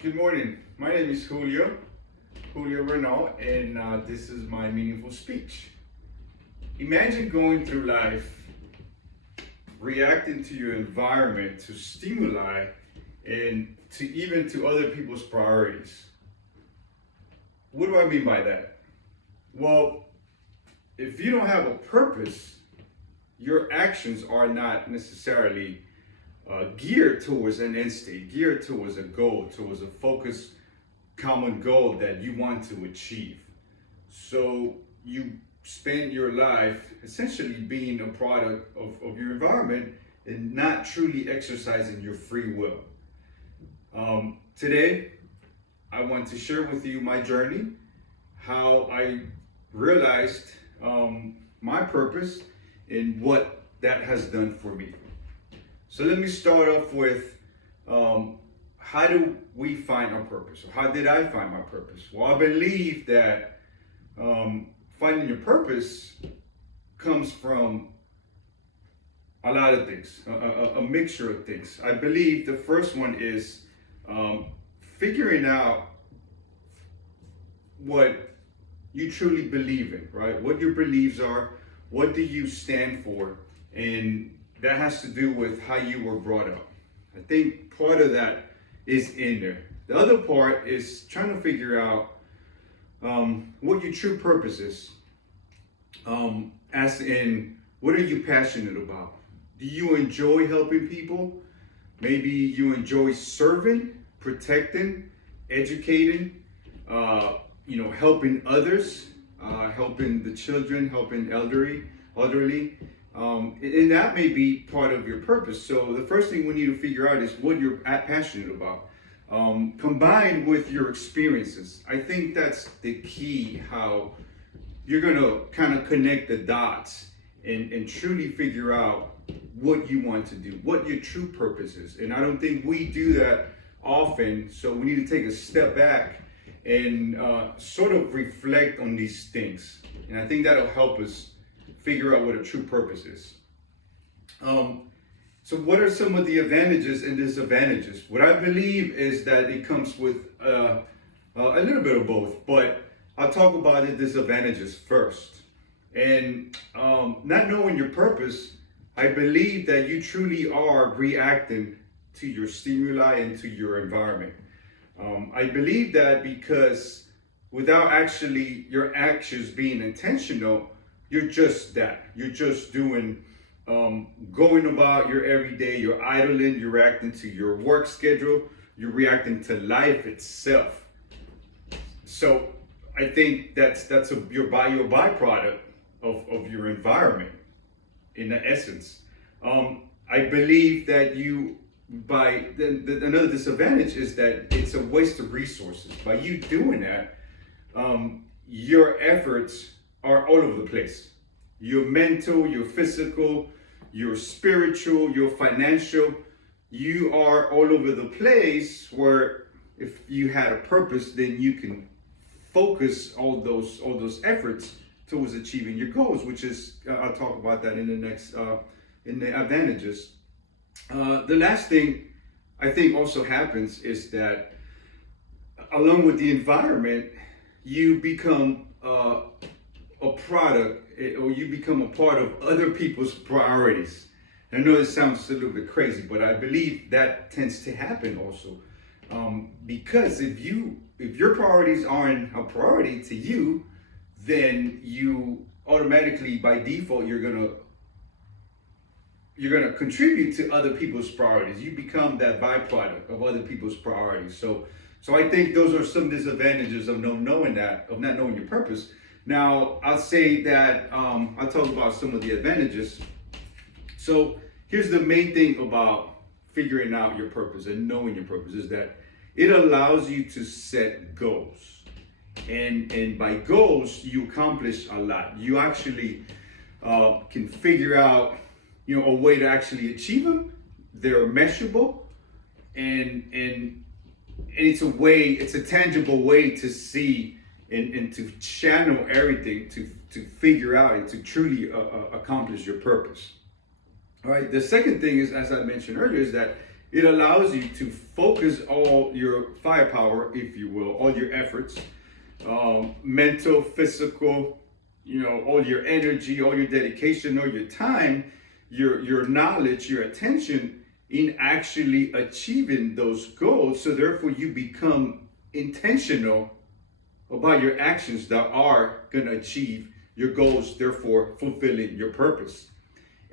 Good morning. My name is Julio Bernal, and this is my meaningful speech. Imagine going through life reacting to your environment, to stimuli, and to other people's priorities. What do I mean by that? Well, if you don't have a purpose, your actions are not necessarily geared towards an end state, geared towards a goal, towards a focused common goal that you want to achieve. So you spend your life essentially being a product of your environment and not truly exercising your free will. Today, I want to share with you my journey, how I realized my purpose and what that has done for me. So let me start off with how do we find our purpose? Or how did I find my purpose? Well, I believe that finding your purpose comes from a lot of things, a mixture of things. I believe the first one is figuring out what you truly believe in, right? What your beliefs are, what do you stand for, and that has to do with how you were brought up. I think part of that is in there. The other part is trying to figure out what your true purpose is. As in, what are you passionate about? Do you enjoy helping people? Maybe you enjoy serving, protecting, educating, helping others, helping the children, helping elderly. And that may be part of your purpose. So the first thing we need to figure out is what you're passionate about, combined with your experiences. I think that's the key, how you're going to kind of connect the dots and truly figure out what you want to do, what your true purpose is. And I don't think we do that often. So we need to take a step back and sort of reflect on these things. And I think that'll help us figure out what a true purpose is. So what are some of the advantages and disadvantages? What I believe is that it comes with a little bit of both, but I'll talk about the disadvantages first. And not knowing your purpose, I believe that you truly are reacting to your stimuli and to your environment. I believe that because without actually your actions being intentional, you're just that. You're just doing, going about your everyday, you're idling, you're reacting to your work schedule, you're reacting to life itself. So I think that's your byproduct of your environment in the essence. I believe that another disadvantage is that it's a waste of resources. By you doing that, your efforts are all over the place. Your mental, your physical, your spiritual, your financial, you are all over the place, where if you had a purpose, then you can focus all those efforts towards achieving your goals, which is, I'll talk about that in the next, in the advantages. The last thing I think also happens is that along with the environment, you become a product, or you become a part of other people's priorities. I know it sounds a little bit crazy, but I believe that tends to happen also. Because if your priorities aren't a priority to you, then you automatically, by default, you're gonna contribute to other people's priorities. You become that byproduct of other people's priorities. So I think those are some disadvantages of not knowing your purpose. Now, I'll say that, I'll talk about some of the advantages. So here's the main thing about figuring out your purpose and knowing your purpose, is that it allows you to set goals. And by goals, you accomplish a lot. You actually can figure out, a way to actually achieve them. They're measurable, and it's a tangible way to see and to channel everything to figure out and to truly accomplish your purpose. All right. The second thing is, as I mentioned earlier, is that It allows you to focus all your firepower, if you will, all your efforts, mental, physical, all your energy, all your dedication, all your time, your knowledge, your attention in actually achieving those goals. So therefore you become intentional about your actions that are going to achieve your goals, therefore fulfilling your purpose.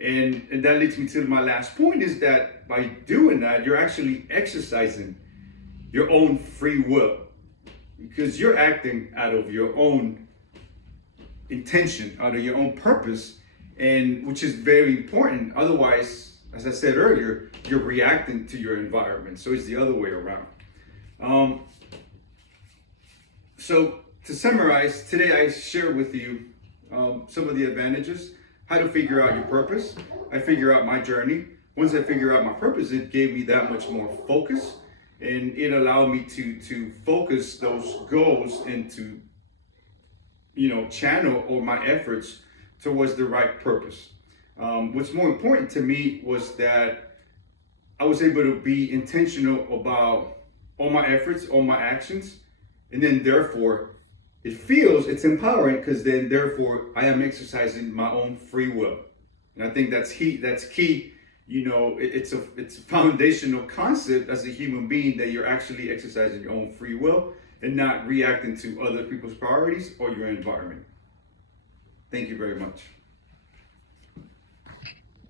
And that leads me to my last point, is that by doing that, you're actually exercising your own free will, because you're acting out of your own intention, out of your own purpose, and which is very important. Otherwise, as I said earlier, you're reacting to your environment. So it's the other way around. So to summarize, today I share with you some of the advantages, how to figure out your purpose. I figure out my journey. Once I figure out my purpose, it gave me that much more focus, and it allowed me to focus those goals and to channel all my efforts towards the right purpose. What's more important to me was that I was able to be intentional about all my efforts, all my actions, and then therefore it's empowering, because then therefore I am exercising my own free will. And I think that's key. It's a foundational concept as a human being, that you're actually exercising your own free will and not reacting to other people's priorities or your environment. Thank you very much.